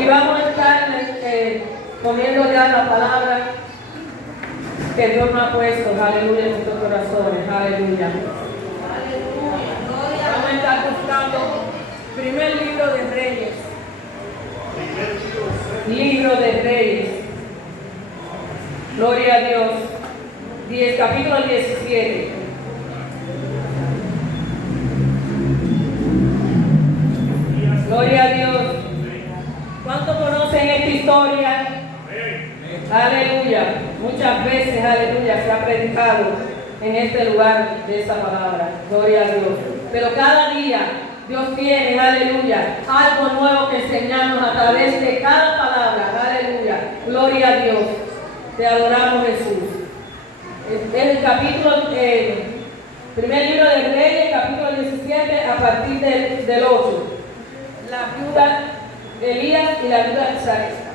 Y vamos a estar poniendo ya la palabra que Dios nos ha puesto, aleluya, en nuestros corazones, aleluya. Vamos a estar buscando primer libro de Reyes. Libro de Reyes. Gloria a Dios. Capítulo 17. Gloria a Dios. ¿Cuántos conocen esta historia? Aleluya. Muchas veces, aleluya, se ha predicado en este lugar de esa palabra. Gloria a Dios. Pero cada día Dios tiene, aleluya, algo nuevo que enseñarnos a través de cada palabra. Aleluya. Gloria a Dios. Te adoramos, Jesús. En el capítulo, primer libro de Reyes, capítulo 17, a partir del 8. La viuda Elías y la viuda Sarepta.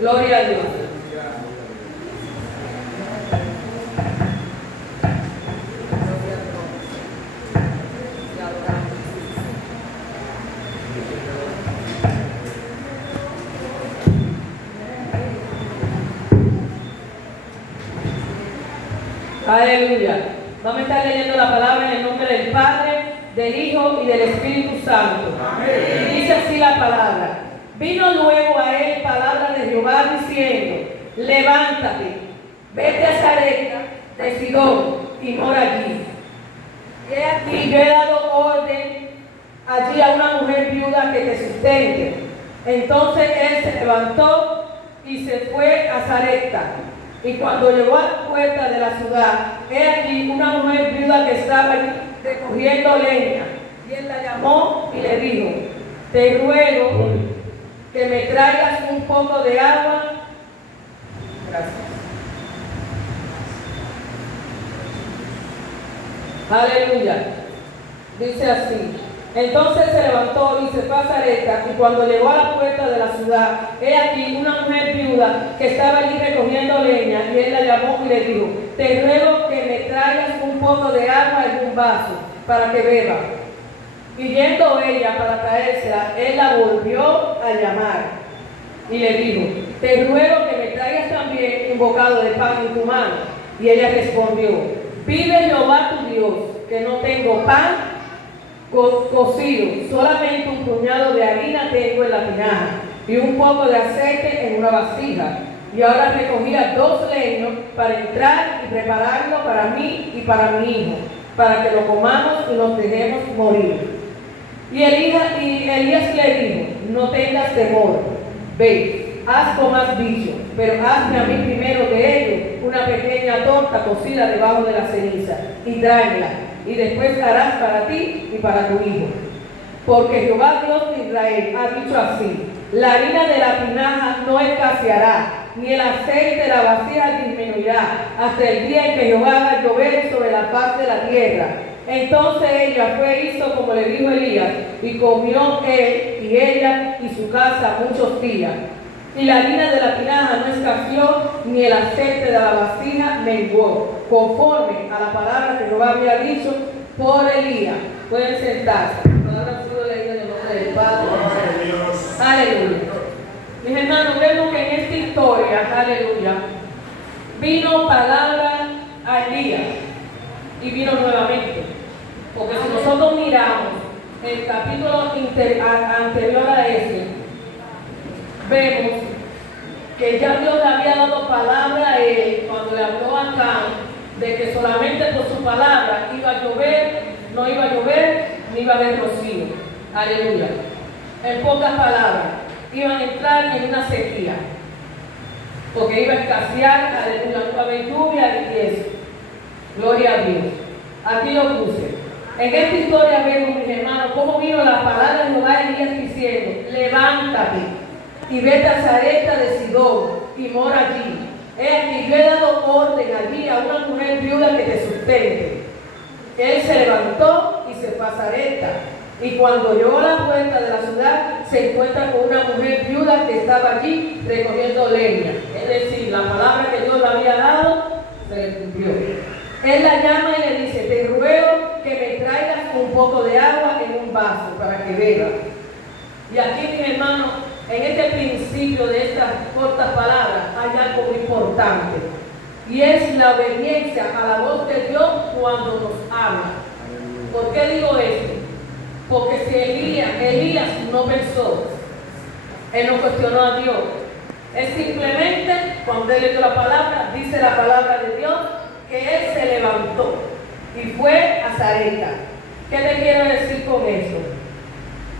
Gloria a Dios. Aleluya. Vamos a estar leyendo la palabra en el nombre del Padre, del Hijo y del Espíritu Santo. Amén. Y dice así la palabra. Vino luego a él palabra de Jehová diciendo: levántate, vete a Sarepta de Sidón y mora allí. He aquí yo he dado orden allí a una mujer viuda que te sustente. Entonces él se levantó y se fue a Sarepta. Y cuando llegó a la puerta de la ciudad, he aquí una mujer viuda que estaba allí recogiendo leña. Y él la llamó y le dijo: te ruego que me traigas un poco de agua. Gracias. Aleluya. Dice así. Entonces se levantó y se fue a Sarepta, y cuando llegó a la puerta de la ciudad, he aquí una mujer viuda que estaba allí recogiendo leña, y él la llamó y le dijo: te ruego que me traigas un poco de agua en un vaso para que beba. Y yendo ella para traérsela, él la volvió a llamar y le dijo: te ruego que me traigas también un bocado de pan en tu mano. Y ella respondió: vive Jehová tu Dios, que no tengo pan cocido, solamente un puñado de harina tengo en la tinaja y un poco de aceite en una vasija. Y ahora recogía 2 leños para entrar y prepararlo para mí y para mi hijo, para que lo comamos y nos dejemos morir. Y Elías le dijo: no tengas temor, ve, haz como has dicho, pero hazme a mí primero de ello una pequeña torta cocida debajo de la ceniza y tráela, y después harás para ti y para tu hijo. Porque Jehová Dios de Israel ha dicho así: la harina de la tinaja no escaseará, ni el aceite de la vasija disminuirá, hasta el día en que Jehová haga llover sobre la faz de la tierra. Entonces ella fue e hizo como le dijo Elías, y comió él y ella y su casa muchos días. Y la harina de la tinaja no escaseó, ni el aceite de la vasija menguó, conforme a la palabra que Jehová había dicho por Elías. Pueden sentarse. La palabra ha sido leída en el nombre del Padre. Aleluya. Mis hermanos, vemos que en esta historia, aleluya, vino palabra a Elías y vino nuevamente. Porque si nosotros miramos el capítulo anterior a ese, vemos que ya Dios le había dado palabra a él cuando le habló a Acán de que solamente por su palabra iba a llover, no iba a llover, ni iba a haber rocío. Aleluya. En pocas palabras, iban a entrar en una sequía, porque iba a escasear, aleluya, no iba a haber lluvia y eso. Gloria a Dios. Aquí lo puse. En esta historia vemos, mis hermanos, cómo vino la palabra de Jehová a Elías diciendo: levántate y vete a Sarepta de Sidón y mora allí. He aquí yo he dado orden allí a una mujer viuda que te sustente. Él se levantó y se fue a Sarepta. Y cuando llegó a la puerta de la ciudad, se encuentra con una mujer viuda que estaba allí recogiendo leña. Es decir, la palabra que Dios le había dado se le cumplió. Él la llama y le dice: te ruego que me traigas un poco de agua en un vaso para que beba. Y aquí, mis hermanos, en este principio de estas cortas palabras hay algo muy importante. Y es la obediencia a la voz de Dios cuando nos habla. ¿Por qué digo esto? Porque si Elías no pensó, él no cuestionó a Dios. Él simplemente, cuando él leyó la palabra, dice la palabra de Dios, que él se levantó y fue a Sarepta. ¿Qué te quiero decir con eso?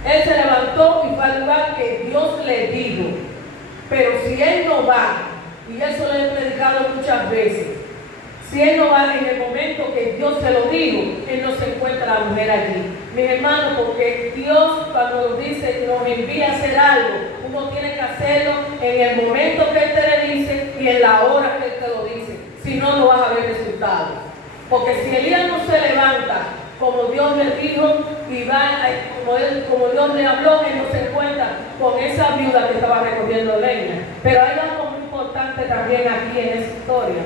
Él se levantó y fue al lugar que Dios le dijo. Pero si él no va, y eso lo he predicado muchas veces, si él no va en el momento que Dios se lo dijo, él no se encuentra la mujer allí. Mis hermanos, porque Dios cuando nos dice, nos envía a hacer algo, uno tiene que hacerlo en el momento que Él te le dice y en la hora que Él te lo dice. Si no, no vas a ver resultados. Porque si Elías no se levanta como Dios le dijo y va como Dios le habló, él no se encuentra con esa viuda que estaba recogiendo leña. Pero hay algo muy importante también aquí en esta historia.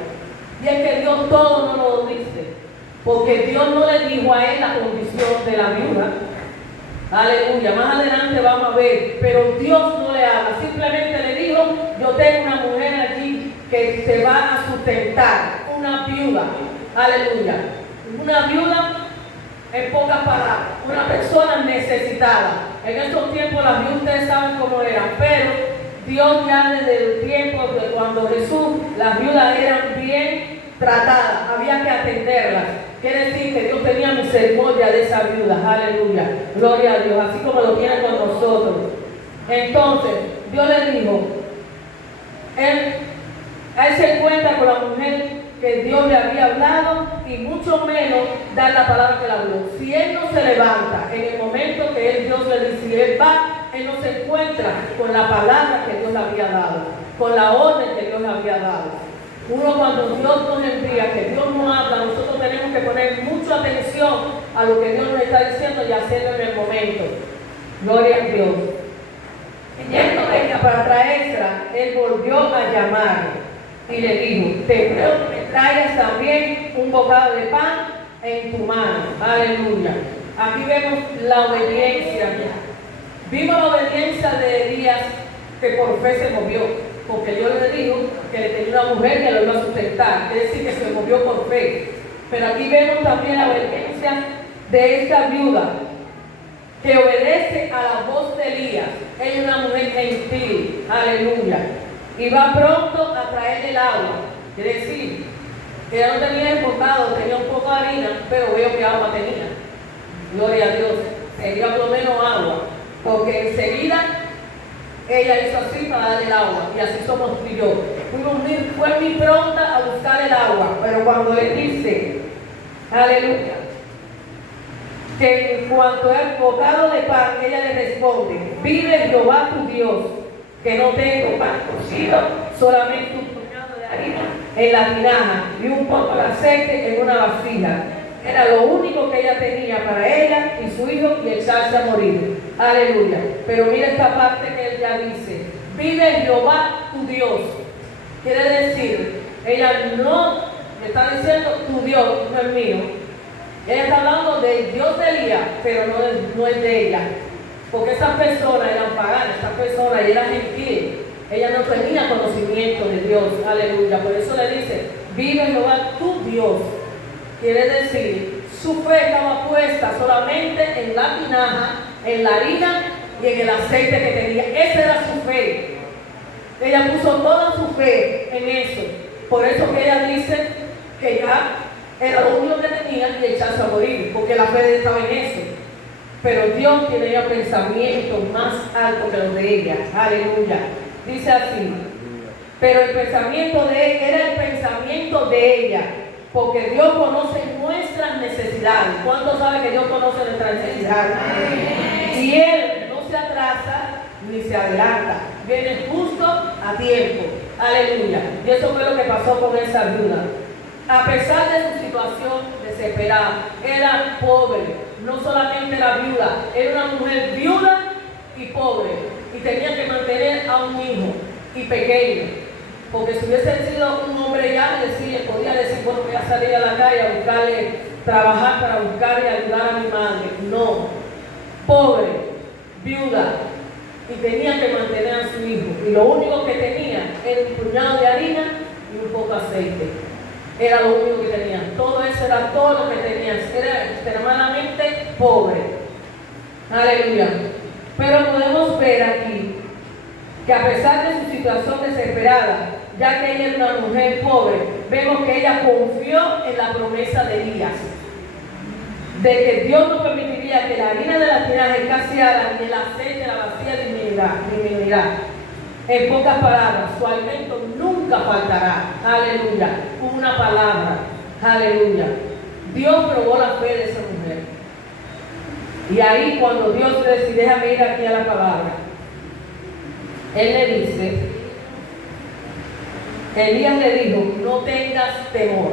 Y es que Dios todo no lo dice. Porque Dios no le dijo a él la condición de la viuda. Aleluya. Más adelante vamos a ver. Pero Dios no le habla. Simplemente le dijo, yo tengo una mujer allí que te va a sustentar. Una viuda. Aleluya. Una viuda, en pocas palabras, una persona necesitada. En estos tiempos las viudas ustedes saben cómo eran. Pero Dios ya desde el tiempo de cuando Jesús, las viudas eran bien tratadas. Había que atenderlas. Quiere decir que Dios tenía misericordia de esas viudas, aleluya, gloria a Dios, así como lo tiene con nosotros. Entonces, Dios le dijo, él se encuentra con la mujer que Dios le había hablado y mucho menos dar la palabra que le habló. Si él no se levanta en el momento que Dios le dice, y él va, él no se encuentra con la palabra que Dios le había dado, con la orden que Dios le había dado. Uno cuando Dios nos envía, que Dios nos habla, nosotros tenemos que poner mucha atención a lo que Dios nos está diciendo y hacerlo en el momento. Gloria a Dios. Y yendo ella para traérsela, él volvió a llamar y le dijo, te ruego que me traigas también un bocado de pan en tu mano. Aleluya. Aquí vemos la obediencia. Vimos la obediencia de Elías que por fe se movió. Porque Dios le dijo que le tenía una mujer que lo iba a sustentar, es decir, que se movió por fe. Pero aquí vemos también la obediencia de esta viuda, que obedece a la voz de Elías. Ella es una mujer gentil, aleluya. Y va pronto a traer el agua. Es decir, que ella no tenía el bocado, tenía un poco de harina, pero veo que agua tenía. Gloria a Dios, tenía por lo menos agua. Porque enseguida ella hizo así para darle el agua, y así somos tú y yo. Fue muy pronta a buscar el agua, pero cuando le dice, aleluya, que en cuanto al bocado de pan, ella le responde, vive Jehová tu Dios, que no tengo pan cocido, solamente un puñado de harina en la tinaja y un poco de aceite en una vasija. Era lo único que ella tenía para ella y su hijo y echarse a morir. Aleluya. Pero mira esta parte que él ya dice. Vive Jehová tu Dios. Quiere decir, ella no le está diciendo tu Dios, no es mío. Ella está hablando del Dios de Elías, pero no es de ella. Porque esas personas eran paganas, esas personas eran gentiles. Ella no tenía conocimiento de Dios. Aleluya. Por eso le dice, vive Jehová tu Dios. Quiere decir, su fe estaba puesta solamente en la tinaja, en la harina y en el aceite que tenía. Esa era su fe. Ella puso toda su fe en eso. Por eso que ella dice que ya era lo único que tenía y echarse a morir, porque la fe estaba en eso. Pero Dios tiene ya pensamientos más altos que los de ella. Aleluya. Dice así, pero el pensamiento de ella era el pensamiento de ella. Porque Dios conoce nuestras necesidades. ¿Cuántos saben que Dios conoce nuestras necesidades? Y Él no se atrasa ni se adelanta. Viene justo a tiempo. Aleluya. Y eso fue lo que pasó con esa viuda. A pesar de su situación desesperada, era pobre. No solamente era viuda, era una mujer viuda y pobre. Y tenía que mantener a un hijo y pequeño. Porque si hubiese sido un hombre ya, podía decir, bueno, voy a salir a la calle a buscarle, trabajar para buscar y ayudar a mi madre. No, pobre, viuda, y tenía que mantener a su hijo. Y Y lo único que tenía era un puñado de harina y un poco de aceite. Era lo único que tenían. Todo eso era todo lo que tenían. Era extremadamente pobre. Aleluya. Pero podemos ver aquí que a pesar de su situación desesperada, ya que ella era una mujer pobre, vemos que ella confió en la promesa de Elías, de que Dios no permitiría que la harina de la tinaja escaseara ni el aceite de la vasija disminuirá. En pocas palabras, su alimento nunca faltará. Aleluya. Una palabra. Aleluya. Dios probó la fe de esa mujer. Y ahí cuando Dios le dice, déjame ir aquí a la palabra, Él le dice, Elías le dijo, no tengas temor.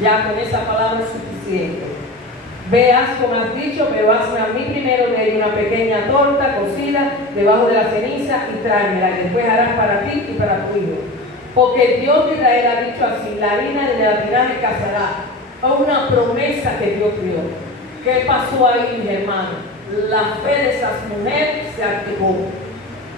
Ya con esa palabra es suficiente. Ve, haz como has dicho, pero hazme a mí primero de ella una pequeña torta cocida debajo de la ceniza y tráemela, y después harás para ti y para tu hijo. Porque Dios de Israel ha dicho así, la harina de la tinaja escaseará. Es una promesa que Dios dio. ¿Qué pasó ahí, mis hermanos? La fe de esas mujeres se activó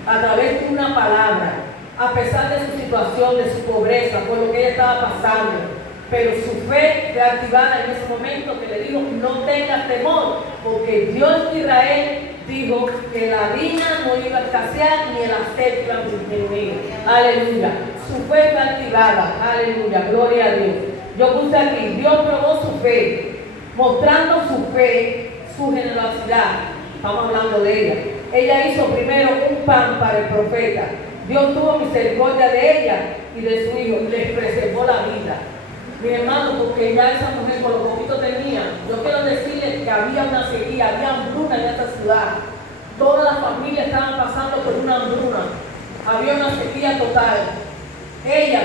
a través de una palabra, a pesar de su situación, de su pobreza, por lo que ella estaba pasando. Pero su fe fue activada en ese momento que le dijo, no tengas temor, porque Dios de Israel dijo que la harina no iba a escasear ni el aceite iba a disminuir. Aleluya. Su fe fue activada. Aleluya. Gloria a Dios. Yo puse aquí, Dios probó su fe, mostrando su fe, su generosidad. Estamos hablando de ella. Ella hizo primero un pan para el profeta. Dios tuvo misericordia de ella y de su hijo, le preservó la vida. Mi hermano, porque ya esa mujer con lo poquito tenía, yo quiero decirles que había una sequía, había hambruna en esta ciudad. Todas las familias estaban pasando por una hambruna. Había una sequía total. Ella,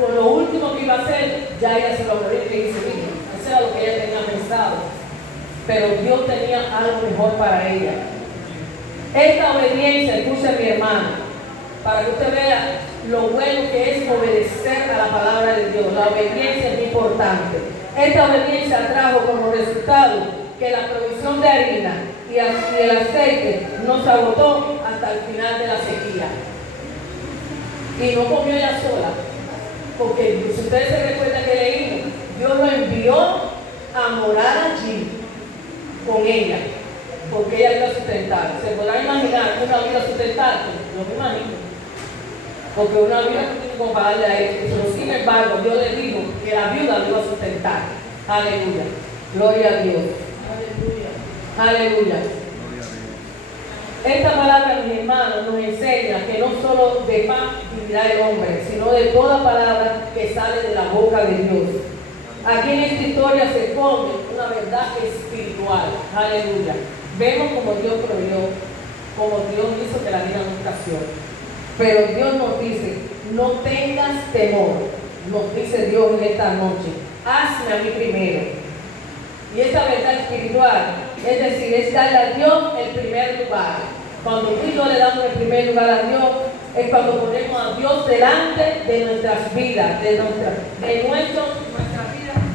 con lo último que iba a hacer, ya ella se lo dio y le dice, mira, eso era lo que ella tenía pensado. Pero Dios tenía algo mejor para ella. Esta obediencia, escuche mi hermano, para que usted vea lo bueno que es obedecer a la palabra de Dios. La obediencia es muy importante. Esta obediencia trajo como resultado que la provisión de harina y el aceite no se agotó hasta el final de la sequía. Y no comió ella sola, porque si ustedes se recuerdan que leímos, Dios lo envió a morar allí con ella, porque ella iba a sustentar. ¿Se podrá imaginar una vida sustentable? No me imagino. Porque una viuda no tiene como pagarle a él. Pero sin embargo, Dios le dijo que la viuda lo iba a sustentar. Aleluya. Gloria a Dios. Aleluya. Aleluya. Esta palabra, mis hermanos, nos enseña que no solo de pan vivirá el hombre, sino de toda palabra que sale de la boca de Dios. Aquí en esta historia se esconde una verdad espiritual. Aleluya. Vemos como Dios proveyó, como Dios hizo que la vida nos escaseó. Pero Dios nos dice, no tengas temor, nos dice Dios en esta noche, hazme a mí primero. Y esa verdad espiritual, es decir, es darle a Dios el primer lugar. Cuando tú y yo le damos el primer lugar a Dios, es cuando ponemos a Dios delante de nuestras vidas, de nuestras vidas,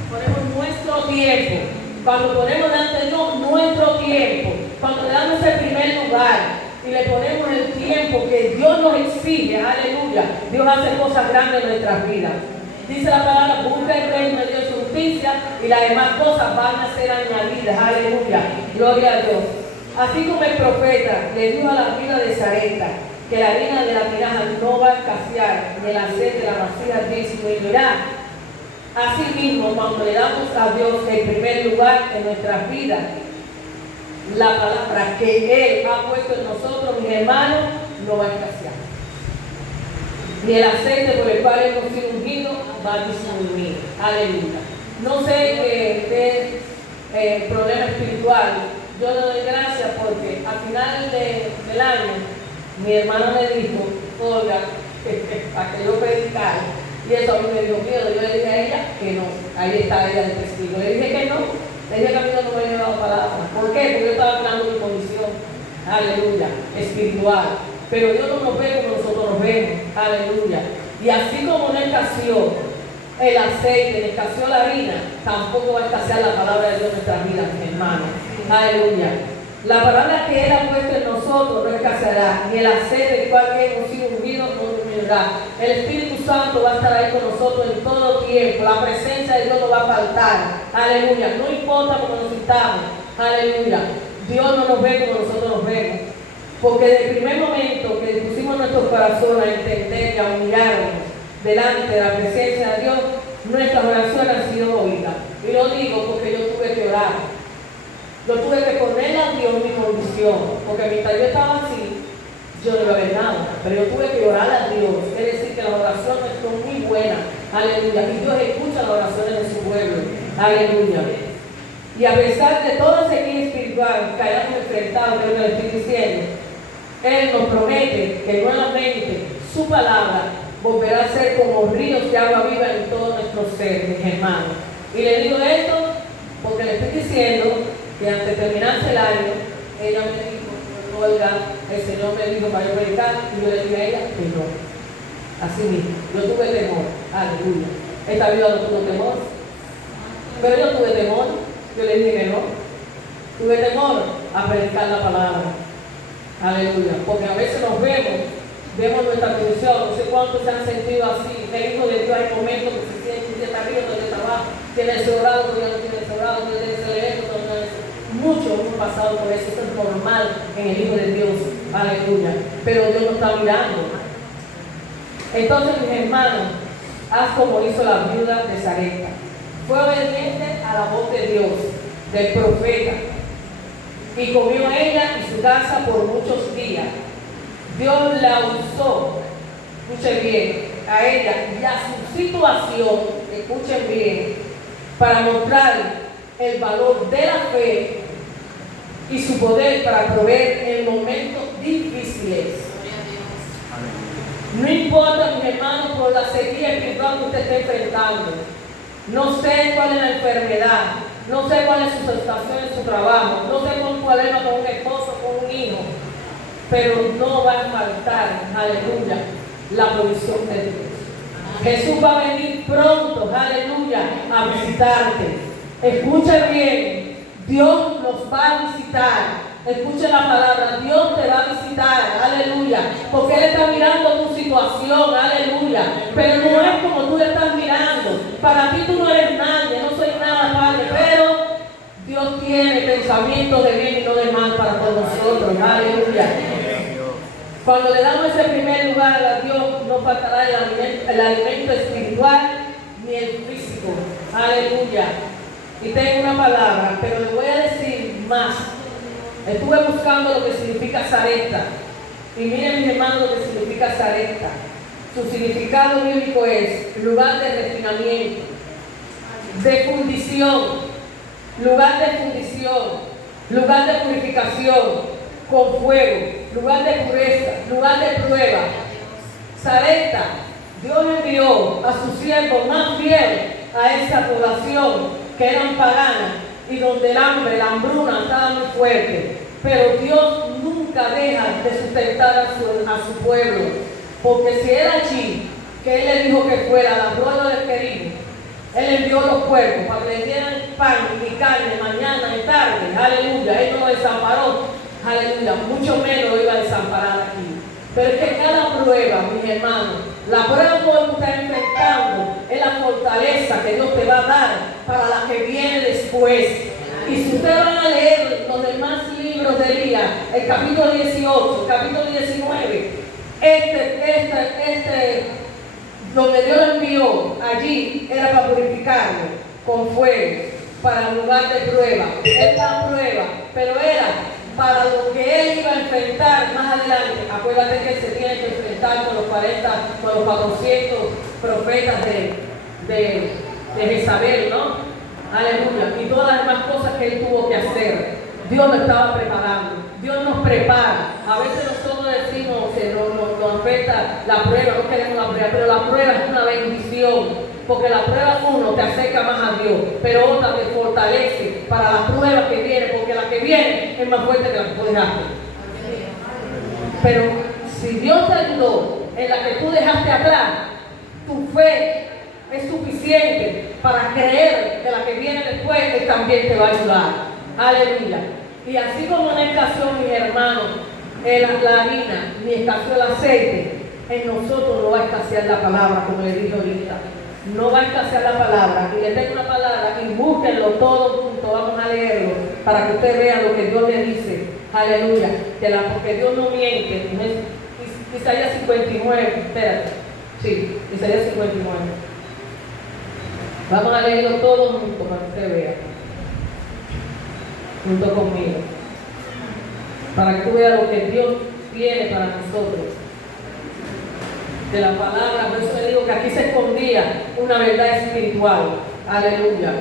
ponemos nuestro tiempo. Cuando ponemos delante de Dios nuestro tiempo, cuando le damos el primer lugar, y le ponemos el tiempo que Dios nos exige, aleluya, Dios hace cosas grandes en nuestras vidas. Dice la palabra, busca el reino de Dios y su justicia y las demás cosas van a ser añadidas, aleluya, gloria a Dios. Así como el profeta le dijo a la vida de Sarepta que la harina de la tinaja no va a escasear, ni el aceite de la vasija disminuirá. Así mismo, cuando le damos a Dios el primer lugar en nuestras vidas, la palabra que Él ha puesto en nosotros, mis hermanos, no va a escasear. Ni el aceite por el cual hemos sido ungidos va a disminuir. Aleluya. No sé qué problema espiritual. Yo le doy gracias porque al final del año mi hermana me dijo, Olga, para que yo predicara. Y eso a mí me dio miedo. Yo le dije a ella que no. Ahí está ella de testigo. Le dije que no. Le dije que a mí no me había dado palabras. ¿Por qué? Porque yo estaba hablando de mi condición. Aleluya. Espiritual. Pero Dios no nos ve como nosotros nos vemos. Aleluya. Y así como no escaseó el aceite, no escaseó la harina, tampoco va a escasear la palabra de Dios en nuestras vidas, mis hermanos. Aleluya. La palabra que Él ha puesto en nosotros no escaseará, ni el hacer del cual hemos sido ungidos no disminuirá. El Espíritu Santo va a estar ahí con nosotros en todo tiempo. La presencia de Dios no va a faltar. Aleluya. No importa cómo nos sintamos. Aleluya. Dios no nos ve como nosotros nos vemos. Porque desde el primer momento que pusimos nuestros corazones a entender y a humillarnos delante de la presencia de Dios, nuestras oraciones han sido oídas. Y lo digo porque yo tuve que orar. Yo tuve que ponerle a Dios mi condición, porque mientras yo estaba así, yo no iba a ver nada. Pero yo tuve que orar a Dios. Es decir, que las oraciones son muy buenas. Aleluya. Y Dios escucha las oraciones de su pueblo. Aleluya. Y a pesar de todo ese guía espiritual que hayamos enfrentado, que le estoy diciendo, Él nos promete que nuevamente su palabra volverá a ser como ríos de agua viva en todo nuestro ser, mis hermanos. Y le digo esto porque le estoy diciendo que antes de terminarse el año, ella me dijo, Olga, el Señor me dijo para yo predicar, y yo le dije a ella que no. Así mismo, yo tuve temor, aleluya. Esta vida no tuvo temor, pero yo tuve temor, yo le dije que no. Tuve temor a predicar la palabra, aleluya, porque a veces nos vemos nuestra condición, no sé cuántos se han sentido así. El Hijo de Dios hay momentos que se siente un día está arriba, otro día está abajo, tiene ese orado, otro día no tiene ese orado, otro día tiene ese evento, otro día no tiene ese. Muchos hemos pasado por eso, eso es normal en el Hijo de Dios, aleluya, pero Dios nos está mirando. Entonces, mis hermanos, haz como hizo la viuda de Sarepta. Fue obediente a la voz de Dios, del profeta, y comió ella y su casa por muchos días. Dios la usó, escuchen bien, a ella y a su situación, escuchen bien, para mostrar el valor de la fe y su poder para proveer en momentos difíciles. No importa, mis hermanos, por la sequía espiritual que usted esté enfrentando. No sé cuál es la enfermedad, no sé cuál es su situación en su trabajo, no sé cuál es el problema con un esposo, con un hijo, pero no va a faltar, aleluya, la provisión de Dios. Jesús va a venir pronto, aleluya, a visitarte. Escuchen bien, Dios nos va a visitar. Escuchen la palabra, Dios te va a visitar, aleluya, porque Él está mirando tu situación, aleluya, pero no es como tú le estás mirando. Para ti tú no eres nadie, no soy nada, Padre, pero Dios tiene pensamientos de bien y no de mal para todos nosotros, aleluya. Cuando le damos ese primer lugar a Dios, no faltará el alimento espiritual ni el físico, aleluya. Y tengo una palabra, pero le voy a decir más. Estuve buscando lo que significa Sarepta. Y miren, mis hermanos, lo que significa Sarepta. Su significado bíblico es lugar de refinamiento, de fundición, lugar de fundición, lugar de purificación, con fuego, lugar de pureza, lugar de prueba. Sarepta, Dios envió a sus siervos más fieles a esa población que eran paganas y donde el hambre, la hambruna estaba muy fuerte. Pero Dios nunca deja de sustentar a su pueblo, porque si era allí que Él le dijo que fuera la rueda del Querino, Él envió los cuerpos para que le dieran pan y carne mañana y tarde, aleluya. Él no lo desamparó, aleluya, mucho menos lo iba a desamparar aquí. Pero es que cada prueba, mis hermanos, la prueba que tú estás enfrentando es la fortaleza que Dios te va a dar para la que viene después. Y si ustedes van a leer los demás libros de Elías, el capítulo 18, el capítulo 19, donde Dios lo envió allí era para purificarlo con fuego, para el lugar de prueba. Es la prueba, pero era para lo que Él iba a enfrentar más adelante. Acuérdate que Él se tiene que enfrentar con los 400 profetas de Jezabel, ¿no? Aleluya. Y todas las demás cosas que Él tuvo que hacer. Dios lo estaba preparando. Dios nos prepara. A veces nosotros decimos que nos afecta la prueba, no queremos la prueba, pero la prueba es una bendición. Porque la prueba, uno, te acerca más a Dios, pero otra te fortalece para la prueba que viene, porque la que viene es más fuerte que la que tú dejaste. Pero si Dios te ayudó en la que tú dejaste atrás, tu fe es suficiente para creer que la que viene después Él también te va a ayudar. Aleluya. Y así como no escaseó, mis hermanos, la harina, ni escaseó el aceite, en nosotros no va a escasear la palabra, como les dije ahorita. No va a escasear la palabra. Y les tengo una palabra y búsquenlo todos juntos, vamos a leerlo, para que ustedes vean lo que Dios le dice. Aleluya. Porque Dios no miente. No es Isaías 59, espérate. Sí, Isaías 59. Vamos a leerlo todos juntos para que ustedes vean. Junto conmigo. Para que tú veas lo que Dios tiene para nosotros. De la palabra, por eso le digo que aquí se escondía una verdad espiritual. Aleluya.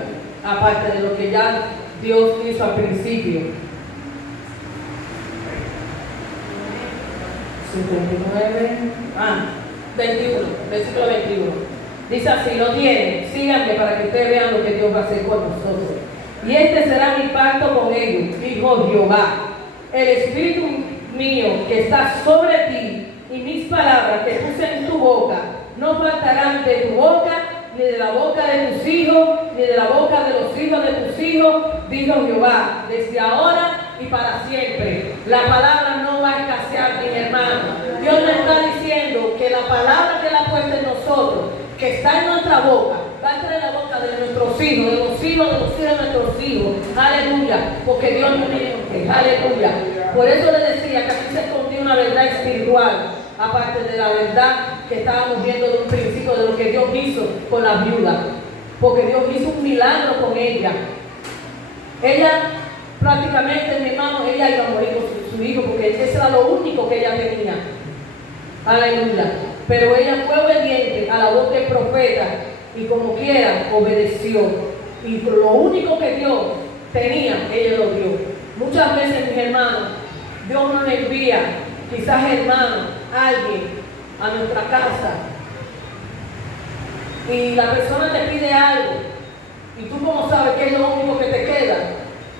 Aparte de lo que ya Dios hizo al principio. 21, versículo 21. Dice así, lo tienen, síganme para que ustedes vean lo que Dios va a hacer con nosotros. Y este será mi pacto con ellos, dijo Jehová. El Espíritu mío que está sobre ti y mis palabras que puse en tu boca no faltarán de tu boca, ni de la boca de tus hijos, ni de la boca de los hijos de tus hijos, dijo Jehová, desde ahora y para siempre. La palabra no va a escasear, mi hermano. Dios nos está diciendo que la palabra que Él ha puesto en nosotros, que está en nuestra boca, va a estar en la boca de nuestros hijos, de los hijos de los hijos de nuestros hijos. Aleluya, porque Dios no miente. Aleluya. Por eso le decía que aquí se escondía una verdad espiritual, aparte de la verdad que estábamos viendo de un principio de lo que Dios hizo con la viuda, porque Dios hizo un milagro con ella. Ella prácticamente, mi hermano, ella iba a morir con su hijo, porque eso era lo único que ella tenía. Aleluya. Pero ella fue obediente a la voz del profeta y como quiera obedeció. Y lo único que Dios tenía, ella lo dio. Muchas veces, mis hermanos, Dios nos envía, quizás hermano, alguien a nuestra casa y la persona te pide algo y tú como sabes que es lo único que te queda,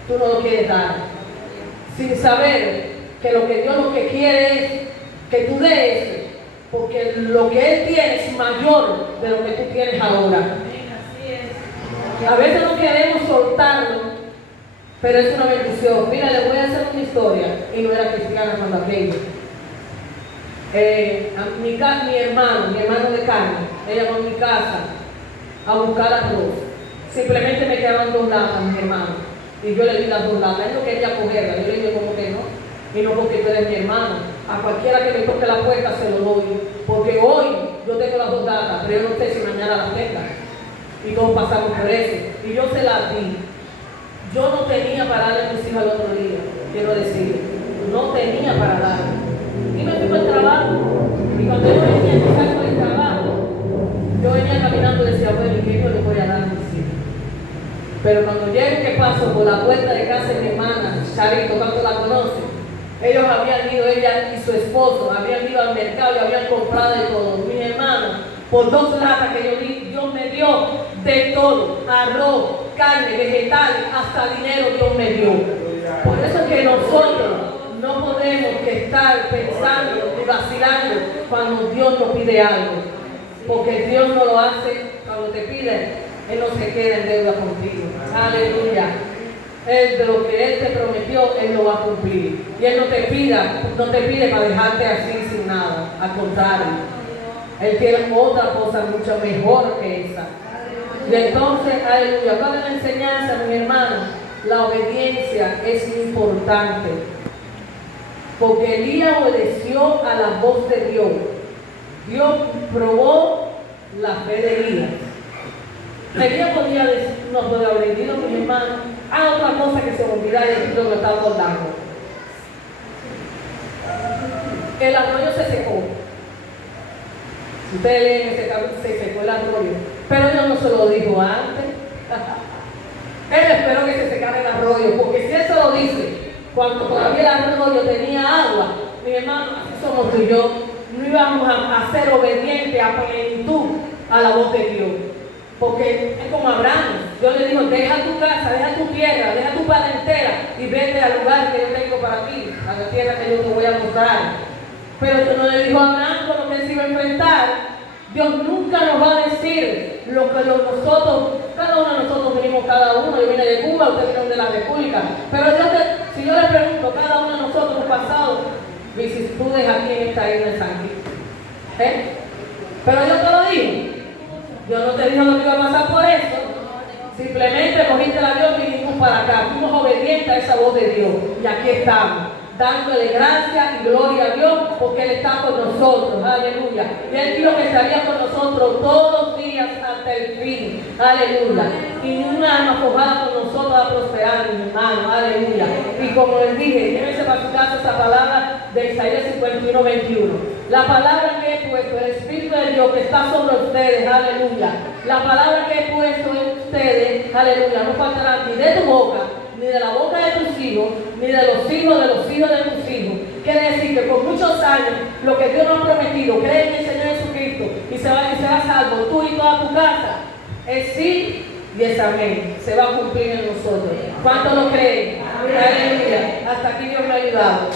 tú no lo quieres dar, sin saber que lo que Dios lo que quiere es que tú des, porque lo que Él tiene es mayor de lo que tú tienes ahora. A veces no queremos soltarlo, pero es una bendición. Mira, les voy a hacer una historia, y no era cristiana cuando aquello. Mi hermano de carne, ella llamó a mi casa a buscar arroz. Simplemente me quedaban 2 latas, mis hermanos, y yo le di las 2 latas. Él no quería cogerla, yo le dije como que no, y no porque tú eres mi hermano. A cualquiera que me toque la puerta se lo doy, porque hoy yo tengo las 2 latas, pero yo no sé si mañana las tenga. Y todos pasamos por eso, y yo se las di. Yo no tenía para darle a mis hijos al otro día, quiero decir, no tenía para darle. Y me fui para el trabajo, y cuando yo venía a empezar con el trabajo, yo venía caminando y decía, bueno, ¿y qué yo le voy a dar a mis hijos? Pero cuando llego que paso por la puerta de casa de mi hermana, Charito, ¿cuánto la conoce? Ellos habían ido, ella y su esposo, habían ido al mercado y habían comprado de todo. Mi hermana, por 2 latas que yo di, Dios me dio de todo, arroz, carne, vegetales, hasta dinero Dios me dio. Por eso es que nosotros no podemos que estar pensando y vacilando cuando Dios nos pide algo, porque Dios no lo hace cuando te pide, Él no se queda en deuda contigo. Aleluya. Él, de lo que Él te prometió, Él lo va a cumplir. Y Él no te pide para dejarte así sin nada, al contrario. Él tiene otra cosa mucho mejor que esa. Y entonces, aleluya, ¿cuál es la enseñanza, mi hermano? La obediencia es importante. Porque Elías obedeció a la voz de Dios. Dios probó la fe de Elías. Elías podía decir, no puede haber dicho, mi hermano, otra cosa que se me olvida y decir lo que está acordando. El arroyo se secó. Si ustedes leen ese capítulo, se secó el arroyo. Pero Dios no se lo dijo antes. Él esperó que se secara el arroyo, porque si Él se lo dice, cuando todavía el arroyo tenía agua, mi hermano, así somos tú y yo, no íbamos a ser obedientes a plenitud a la voz de Dios. Porque es como Abraham. Dios le dijo, deja tu casa, deja tu tierra, deja tu parentela y vete al lugar que yo tengo para ti, a la tierra que yo te voy a mostrar. Pero Dios no le dijo a Abraham con lo que él se iba a enfrentar. Dios nunca nos va a decir lo que nosotros, cada uno de nosotros venimos cada uno. Yo vine de Cuba, ustedes vinieron de la República. Pero Dios Si yo le pregunto, cada uno de nosotros hemos pasado vicisitudes aquí en esta isla de San Quito. Pero yo te lo digo. Yo no te digo lo que iba a pasar por eso. Simplemente cogiste la Dios y vinimos para acá. Fuimos obedientes a esa voz de Dios. Y aquí estamos, dándole gracia y gloria a Dios porque Él está con nosotros. Aleluya. Y Él dijo que estaría con nosotros todos los días hasta el fin. Aleluya. Y ni una alma forjada con nosotros va a prosperar, mi hermano. Aleluya. Y como les dije, llévense para su casa esa palabra de Isaías 51, 21. La palabra que he puesto, el Espíritu de Dios que está sobre ustedes. Aleluya. La palabra que he puesto en ustedes. Aleluya. No faltará ni de tu boca, ni de la boca de tus hijos, ni de los hijos de tus hijos. Quiere decir que por muchos años lo que Dios nos ha prometido, cree en el Señor Jesucristo y se va salvo, tú y toda tu casa, es sí y es amén. Se va a cumplir en nosotros. ¿Cuánto lo creen? Aleluya. Hasta aquí Dios me ha ayudado.